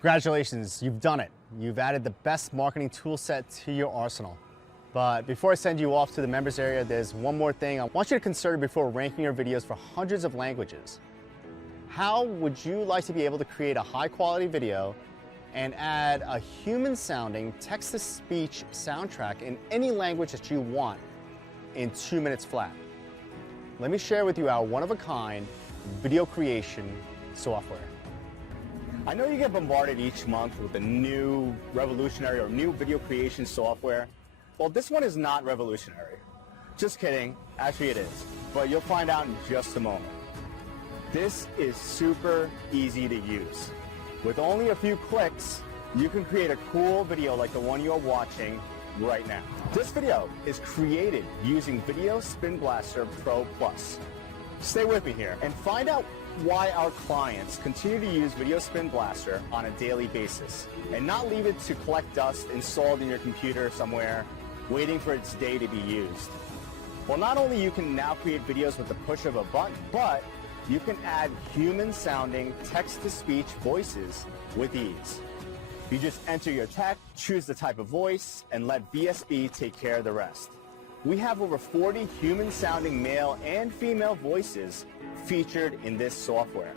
Congratulations, you've done it. You've added the best marketing tool set to your arsenal. But before I send you off to the members area, there's one more thing I want you to consider before ranking your videos for hundreds of languages. How would you like to be able to create a high quality video and add a human sounding text-to-speech soundtrack in any language that you want in 2 minutes flat? Let me share with you our one-of-a-kind video creation software. I know you get bombarded each month with a new revolutionary or new video creation software. Well, this one is not revolutionary. Just kidding, actually it is, but you'll find out in just a moment. This is super easy to use. With only a few clicks, you can create a cool video like the one you're watching right now. This video is created using Video Spin Blaster Pro Plus. Stay with me here and find out why our clients continue to use Video Spin Blaster on a daily basis and not leave it to collect dust installed in your computer somewhere waiting for its day to be used. Well, not only you can now create videos with the push of a button, but you can add human-sounding text-to-speech voices with ease. You just enter your text, choose the type of voice, and let VSB take care of the rest. We have over 40 human-sounding male and female voices featured in this software.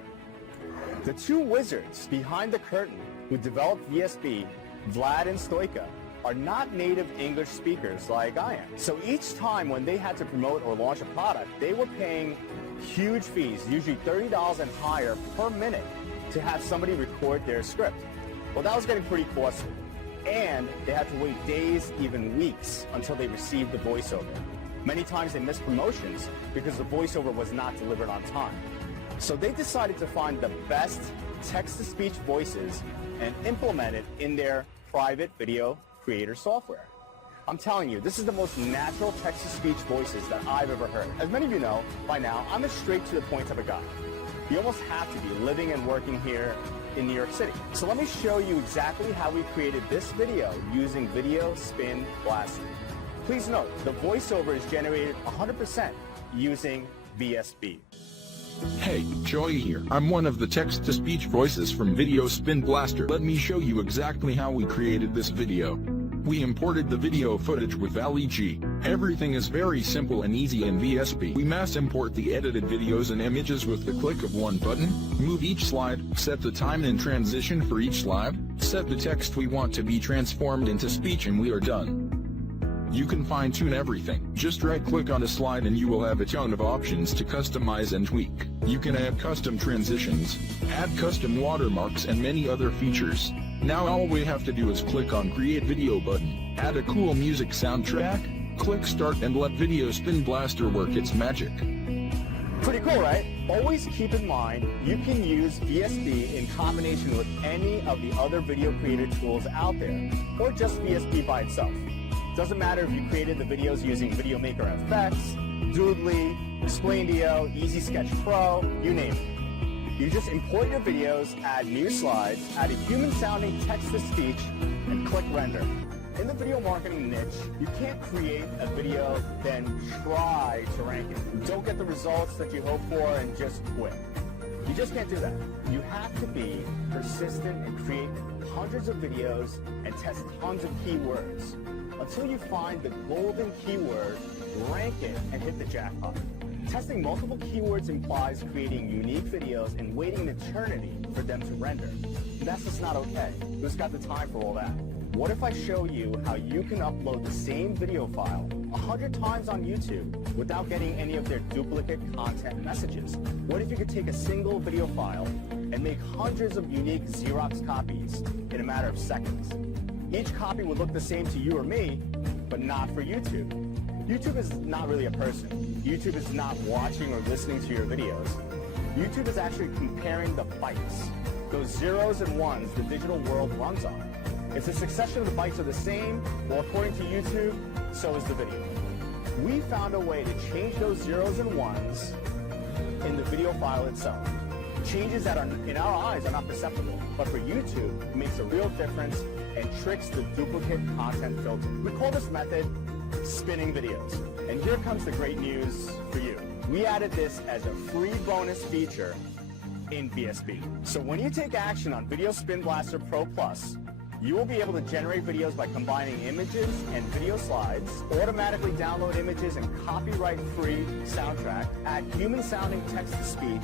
The two wizards behind the curtain who developed VSB, Vlad and Stoika, are not native English speakers like I am. So each time when they had to promote or launch a product, they were paying huge fees, usually $30 and higher per minute, to have somebody record their script. Well, that was getting pretty costly. And they had to wait days, even weeks, until they received the voiceover. Many times they missed promotions because the voiceover was not delivered on time. So they decided to find the best text-to-speech voices and implement it in their private video creator software. I'm telling you, this is the most natural text-to-speech voices that I've ever heard. As many of you know by now, I'm a straight-to-the-point type of guy. You almost have to be living and working here in New York City. So let me show you exactly how we created this video using Video Spin Blaster. Please note, the voiceover is generated 100% using VSB. Hey, Joey here. I'm one of the text-to-speech voices from Video Spin Blaster. Let me show you exactly how we created this video. We imported the video footage with Ali-G. Everything is very simple and easy in VSB. We mass import the edited videos and images with the click of one button, move each slide, set the time and transition for each slide, set the text we want to be transformed into speech, and we are done. You can fine-tune everything. Just right-click on a slide and you will have a ton of options to customize and tweak. You can add custom transitions, add custom watermarks and many other features. Now all we have to do is click on Create Video button, add a cool music soundtrack, click Start and let Video Spin Blaster work its magic. Pretty cool, right? Always keep in mind, you can use VSB in combination with any of the other video creator tools out there, or just VSB by itself. Doesn't matter if you created the videos using Video Maker FX, Doodly, Explain.io, Easy Sketch Pro, you name it. You just import your videos, add new slides, add a human-sounding text-to-speech, and click render. In the video marketing niche, you can't create a video, then try to rank it. Don't get the results that you hope for and just quit. You just can't do that. You have to be persistent and create hundreds of videos and test tons of keywords until you find the golden keyword, rank it, and hit the jackpot. Testing multiple keywords implies creating unique videos and waiting an eternity for them to render. That's just not okay. Who's got the time for all that? What if I show you how you can upload the same video file 100 times on YouTube without getting any of their duplicate content messages? What if you could take a single video file and make hundreds of unique Xerox copies in a matter of seconds? Each copy would look the same to you or me, but not for YouTube. YouTube is not really a person. YouTube is not watching or listening to your videos. YouTube is actually comparing the bytes, those zeros and ones the digital world runs on. If the succession of the bytes are the same, well, according to YouTube, so is the video. We found a way to change those zeros and ones in the video file itself. Changes that are, in our eyes, are not perceptible, but for YouTube, it makes a real difference and tricks the duplicate content filter. We call this method spinning videos. And here comes the great news for you. We added this as a free bonus feature in VSB. So when you take action on Video Spin Blaster Pro Plus, you will be able to generate videos by combining images and video slides, automatically download images and copyright-free soundtrack, add human-sounding text-to-speech.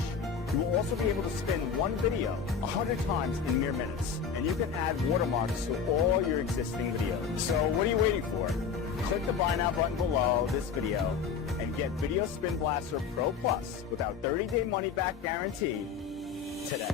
You will also be able to spin one video 100 times in mere minutes, and you can add watermarks to all your existing videos. So what are you waiting for? Click the Buy Now button below this video and get Video Spin Blaster Pro Plus without 30-day money-back guarantee today.